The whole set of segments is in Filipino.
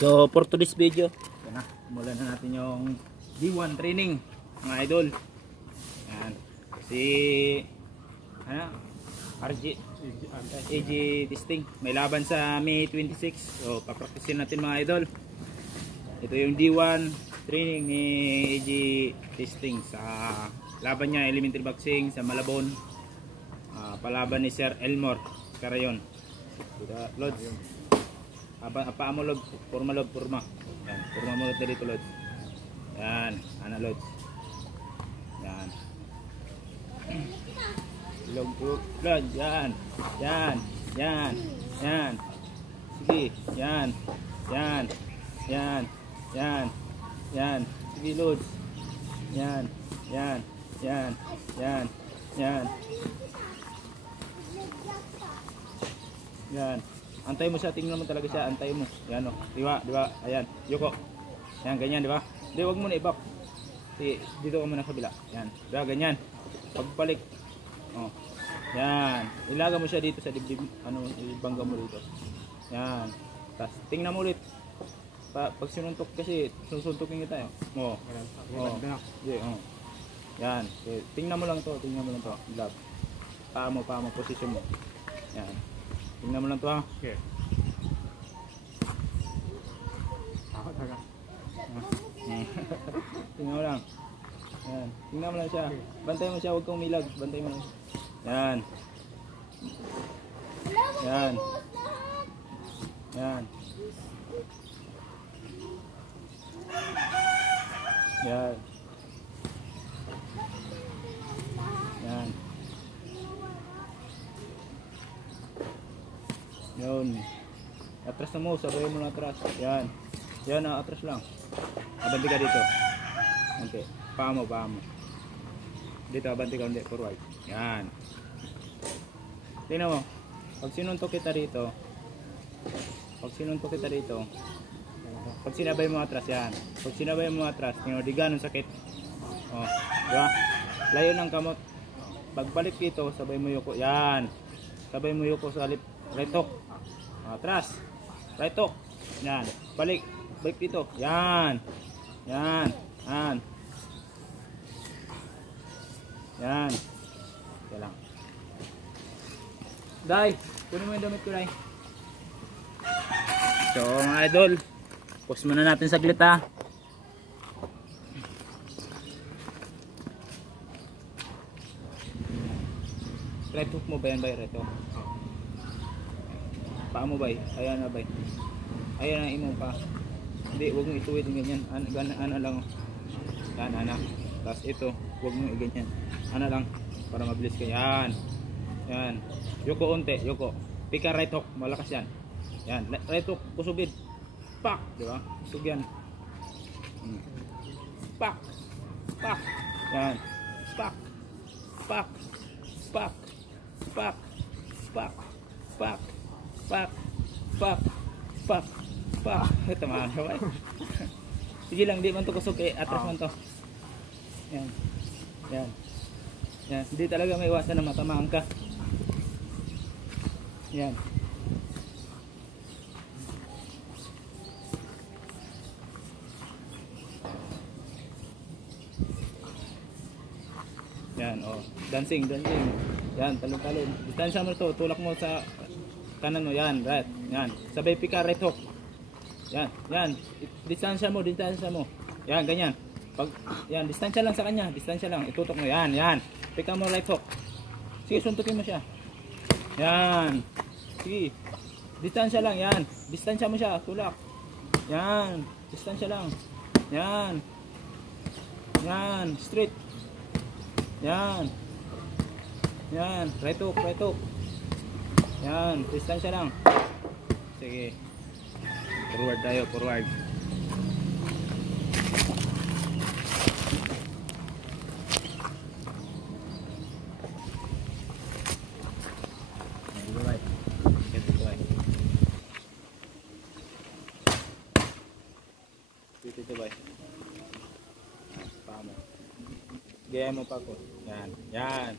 So for today's video, yan na, simulan na natin yung D1 training mga idol. Yan. Si RG AG testing. May laban sa May 26. So papraktisin natin mga idol. Ito yung D1 training ni AG testing sa laban niya elementary boxing sa Malabon. Palaban ni Sir Elmore Carayon. Lods. Apa mo lod, forma lod, forma. Yan, forma mo lod dito lod. Yan, ana lod. Yan. Log lod, yan. Yan, yan, yan. Sige, yan. Yan. Yan. Yan. Yan. Sige lod. Yan. Yan. Yan. Yan. Yan. Yan. Antay mo siya, tingnan mo talaga siya, antay mo. Yan o, di ba? Ayan, yuko. Yan, ganyan, di ba? Di, wag mo na i-back. Dito ka muna sa kabila. Yan, di ba? Ganyan. Pagbalik. Oh. Yan. Ilaga mo siya dito sa dibdib, ibangga mo dito. Yan. Tapos, tingnan mo ulit. Pag sinuntok kasi, susuntokin kita yun. Oh. Oh. Yan. Tingnan mo lang to, Love. Paa mo, position mo. Yan. Tingnan mo lang to ha. Okay. Tingnan mo lang. Yan. Tingnan mo lang siya. Bantayan mo siya, huwag kang umilag. Bantayan mo lang. Yan. Yan. Yan. Yan. Yan. Yun. Atras na mo, sabay mo na atras. Yan. Yan, atras lang. Abanti ka dito. Okay. Paa mo. Dito, abanti ka ulit. Forward. Yan. Tingnan mo. Pag sinuntok kita dito. Pag sinabay mo atras, yan. Pag sinabay mo atras, tingnan mo, di ganun sakit. Oh, diba? Layo ng kamot. Pagbalik dito, sabay mo yuko. Yan. Sabay mo yuko sa lip. Right hook. Atras. Right hook. Yan. Balik dito. Yan. Yan. Yan. Yan. Kaya lang. Day, kunin mo yung damit ko, Day. So, mga idol, pause muna natin saglit ha. Right hook mo ba yan, Bay? Right hook. Paa mo bay, ayan na bay. Ayan na imo pa. Hindi, huwag mo ituwid ng ganyan. Ana lang. Yan, ana. Tapos ito, huwag mo i-ganyan. Ana lang, para mabilis ka. Yan. Yan. Yuko unti, yuko. Pika right hook, malakas yan. Yan, right hook, kusugid. Pak, di ba? Kusug yan. Pak. Pak. Yan. Pak. Pak. Pak. Pak. Pak. Pak. Pak. Tama na ba? Sige lang, di man to kusog eh, atras man to. Yan. Yan. Yan, hindi talaga may iwasan na matamaan ka. Yan. Yan, oh. Dancing. Yan, talon. Distansya mo to, tulak mo sa kanan mo, yan, right. Yan. Sabay pika right hook. Yan. Distansya mo. Yan, ganyan. Yan, distansya lang sa kanya, itutok mo. Yan. Pika mo right hook. Sige, suntukin mo siya. Yan. Sige. Distansya lang, yan. Distansya mo siya, tulak. Yan. Distansya lang. Yan. Straight. Yan. Right hook. Yan, distansya lang. Sige. Forward tayo. Dito bay. Paa mo. Gaya mo pa ko. Yan.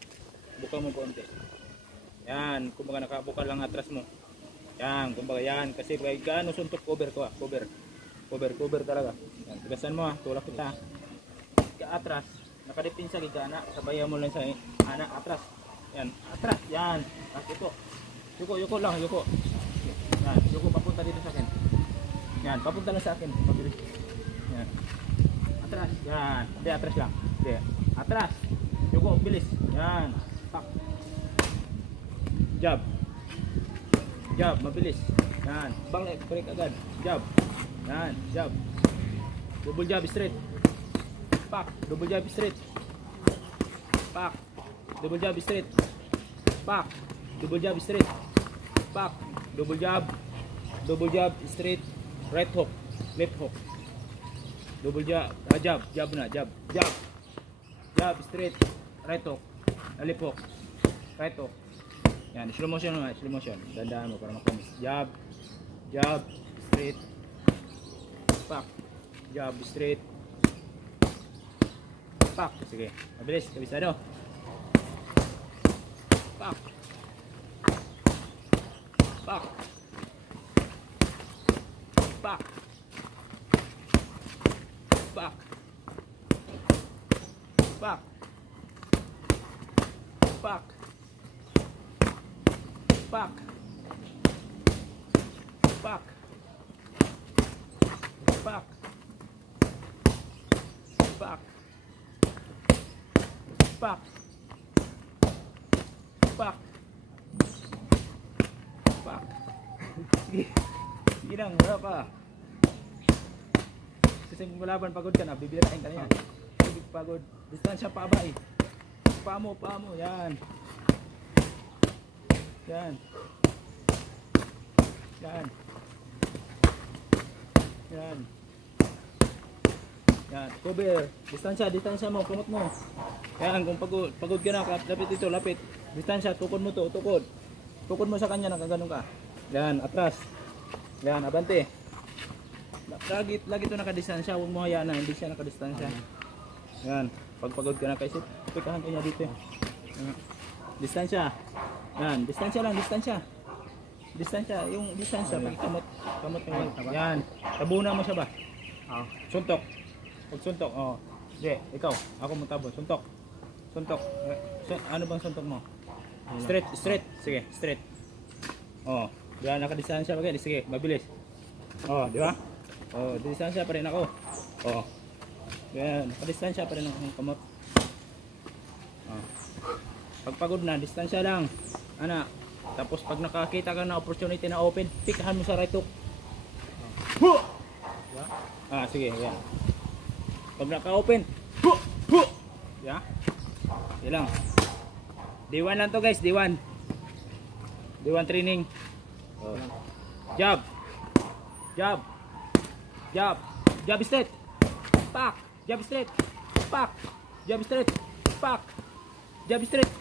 Buka mo konti. Yan, kumbaga nakabuka lang atras mo. Yan, kumbaga yan kasi gaano suntok cover ko, cover. Cover talaga. Yan, tigasan mo ha, tulak kita. Atras, nakadipinsa ka na, sabayan mo lang sa anak atras. Yan, atras, yan. At yuko lang, yuko. Yan, yuko papunta dito sa akin. Yan, papunta lang sa akin. Mabilis. Yan. Atras, yan. Hindi, atras lang. Hindi, atras. Yuko, bilis. Yan. Pak. Jab. Jab, mabilis. Yan, balik agad. Jab. Yan, jab. Double jab straight. Pak, double jab straight. Pak, double jab straight. Pak, double jab straight. Pak, double jab straight. Right hook, left hook. Double jab, jab na, jab. Jab straight. Right hook, left hook. Right hook. Yan, slow motion naman, slow motion. Dandaan mo para makamis. Jab straight. Pak, jab straight. Pak, sige. Mabilis, kabisado. Pak. Pak. Pak. Pak. Pak. Pak. Pak. Pak. Pak. Pak. Pak. Pak. Pak. Sige. Sige lang, wala pa. Kasi kung malaban pagod ka na, bibirain ka na yan. Pagod. Distansya pa ba eh. Paa mo, yan. Yan. Yan. Yan. Yan, cover. Distansya mo, kumot mo. Yan, kung pagod ka na, lapit ito, lapit. Distansya, tukod mo to, tukod. Tukod mo sa kanya, nakaganon ka. Yan, atras. Yan, abante. Lagi ito nakadistansya, huwag mo hayaan na, hindi siya nakadistansya. Yan, pag pagod ka na, kasi pikahan ko niya dito. Distansya. Yan, distansya lang, distansya. Yung distansya, pag kamot yung yan, tabunan mo siya ba? Suntok. Pag suntok, hindi, ikaw, ako mo tabo, suntok. Ano bang suntok mo? Straight, sige, straight. Yan, nakadistansya pa kayo, sige, mabilis. Di ba? Distansya pa rin ako. Yan, nakadistansya pa rin ang kamot. Pag pagod na, distansya lang. Tapos pag nakakita ka na opportunity na open, pikahan mo sa right hook. Sige, yan. Pag naka-open, yan. Yan lang. D1 lang to guys, D1 training. Jab straight. Pak, jab straight. Pak, jab straight. Pak, jab straight.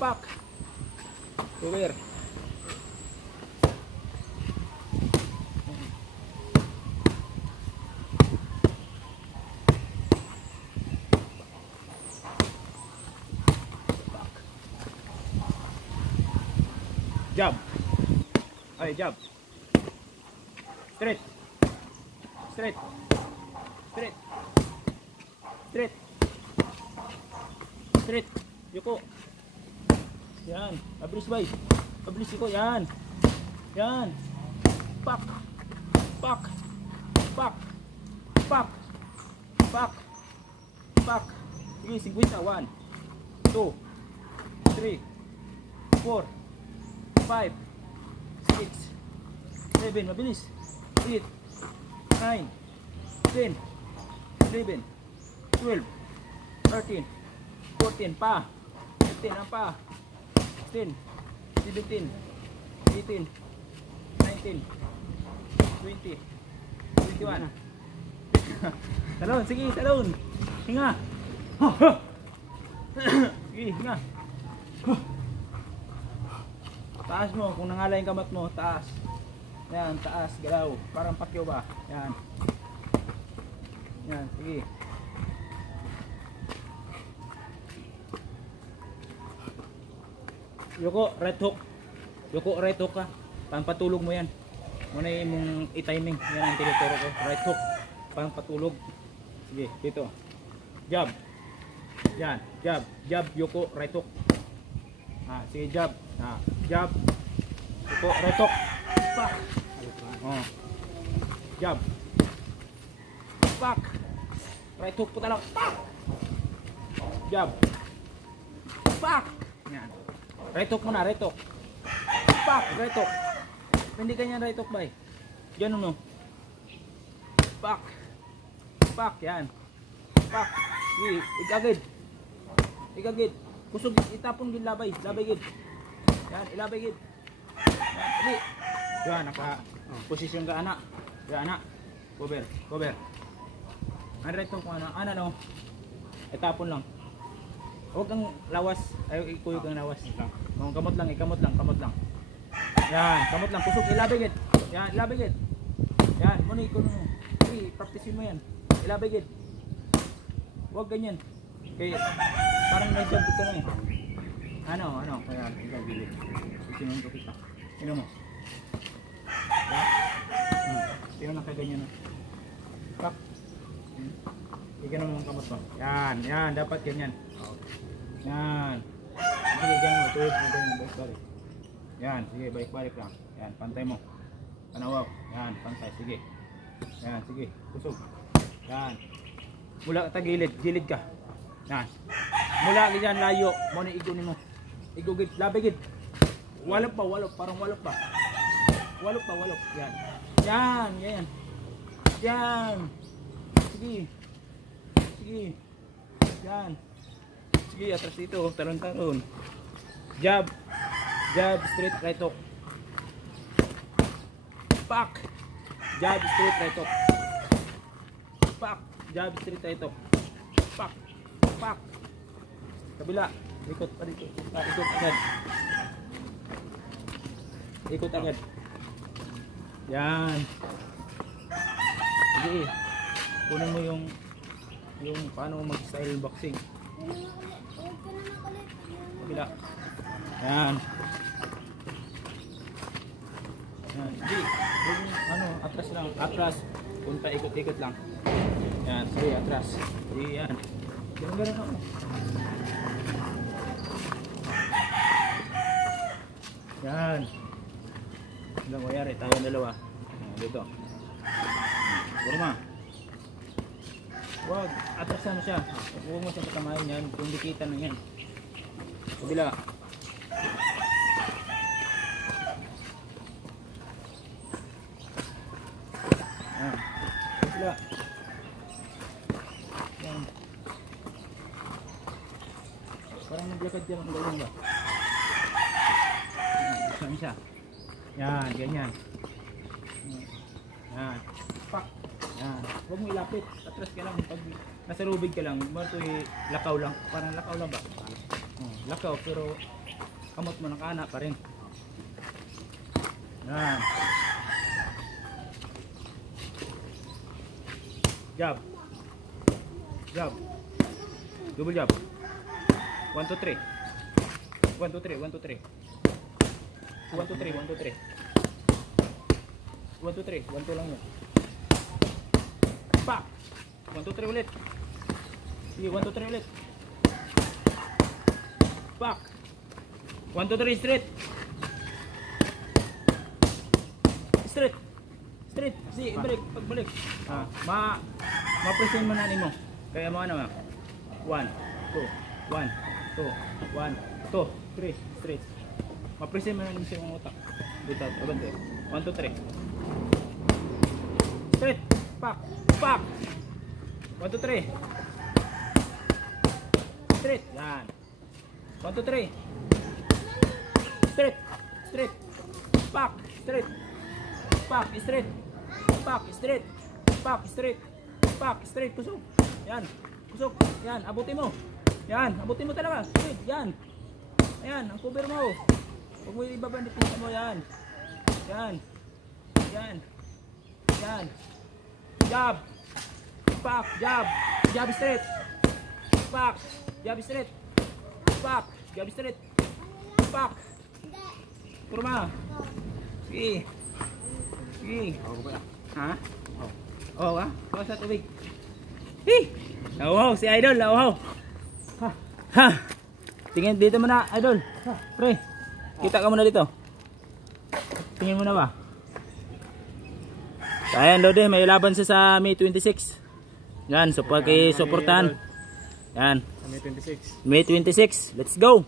Pak. Cover. Jab. Jab. Straight. Yuko. Yan. Mabilis bay. Mabilis yuko. Yan. Pak. Sige, 50. 1, 2, 3, 4, 5, 6, 7, mabilis. 8, 9, 10, 11, 12, 13, 14, pa. 15 ang pa. 16, 17, 18, 19, 20, 21. Talon, sige, talon. Hinga. Sige, hinga. Taas mo, kung nangalay yung kamot mo, taas. Yan, taas, galaw. Parang pakyo ba? Yan. Yan, sige. Yuko, right hook. Yuko, right hook ka. Pampatulog mo yan. Muna yung i-timing. Yan ang tinuturo ko. Right hook. Parang patulog. Sige, dito. Jab. Yan, jab. Jab, yuko, right hook. Sige, jab. Jab. Yuko, right hook. Pak. Jab. Pak. Right hook po talaga. Pak. Jab. Pak. Yan. Right hook muna, right hook. Pak, right hook. Hindi ganyan right hook ba eh. Ganun no. Pak. Pak, yan. Pak. Sige, igagid. Igagid. Kusog, itapon gid labay. Labay gid. Yan, ilabay gid. Yan, hindi. Yan, naka-posisyon ka anak. Yan, anak. Cover, cover. Ang right hook mo, ano no. Itapon lang. Huwag kang lawas. Ay, ikuyog kang lawas. Kamot lang, ikamot lang, kamot lang. Yan, kamot lang, kusog, ilabay gid. Yan, ilabay gid. Yan, muna ikuno mo. Sige, practicein mo yan. Ilabay gid. Huwag ganyan. Kaya, parang nag-jump ito na eh. Ano, kaya ikaw gilid. Sinunto kita. Sino mo? Sino na kaya ganyan na? Pak. Igan mo ang kamot mo. Yan, yan, dapat ganyan. Yan. Sige, ganyan mo. Tuyod mo ganyan, balik-balik. Yan, sige, balik-balik lang. Yan, pantay mo. Panawaw. Yan, pantay, sige. Yan, sige, kusog. Yan. Mula ka gilid, gilid ka. Yan. Mula ka dyan, layo. Muna igunin mo. Igugid, labigid. Walop pa, walop. Parang walop pa. Walop pa, walop. Yan. Yan, yan. Yan. Sige. Sige. Yan. Sige, atras dito. Talon-talon. Jab. Jab, straight, right hook. Pak. Jab, straight, right hook. Pak. Jab, straight, right hook. Pak. Pak. Kabila. Ikot pa dito. Ikot agad. Ikot agad. Yan. Sige. Kunin mo yung paano mag-style boxing. Kabila. Yan. Yan. Sige. Atras lang. Atras. Punta ikot-ikot lang. Yan. Sige, atras. Sige, yan. Ganun-ganun ako. Yan. Hanggang kuyari, tayo dalawa. Dito. Burma. Huwag. Atrasan mo siya. Huwag mo siya patamahin yan. Kung dikitan na yan. Kabila. Yan. Kabila. Yan. Parang naglakad dyan ang gawin ba? Saan siya? Yan, ganyan. Yan. Pak. Yan. Huwag mo ilapit. Atras ka lang. Pag nasa lubig ka lang, mato'y lakaw lang. Parang lakaw lang ba? Lakaw, pero kamot mo nakana pa rin. Yan. Jab. Jab. Double jab. 1, 2, 3. 1, 2, 3. 1, 2, 3. 1, 2, 3. 1, 2, 3. 1, 2, 3. 1, 2 lang yun. Pak! 1, 2, 3 ulit. Sige, 1, 2, 3 ulit. Pak! 1, 2, 3 straight. Straight. Straight. Sige, balik. Pagbalik. Ma-present mo na mo. Kaya mo ano. 1, 2, 1, 2, 1, 2, 3. Straight. Ma-present mo na siya ng utak. Dito, abante. 1, 2, 3. Straight. Pak. Pak. 1, 2, 3. Straight. Yan. 1, 2, 3. Straight. Straight. Pak. Straight. Pak. Straight. Pak. Straight. Pak. Straight. Pak. Straight. Kusog. Yan. Kusog. Yan. Abutin mo. Yan. Abutin mo talaga. Straight. Yan. Ayan. Ang cover mo. Huwag mo ibabanditin mo. Yan. Yan. Yan. Yan. Jab. Pak. Jab. Jab straight. Pak. Jab straight. Pak. Jab straight. Pak. Kurma. Sige. Sige. Ako ba? Ha? Oo ka? Kuha sa tubig. Hey! Nauhaw si Idol, nauhaw. Ha? Ha? Tingin dito muna, Idol. Pre, kita ka muna dito. Tingin mo na ba? Ayan, Lodi, may laban siya sa May 26. Yan, so pag-suportahan. Yan. Sa May 26. May 26. Let's go!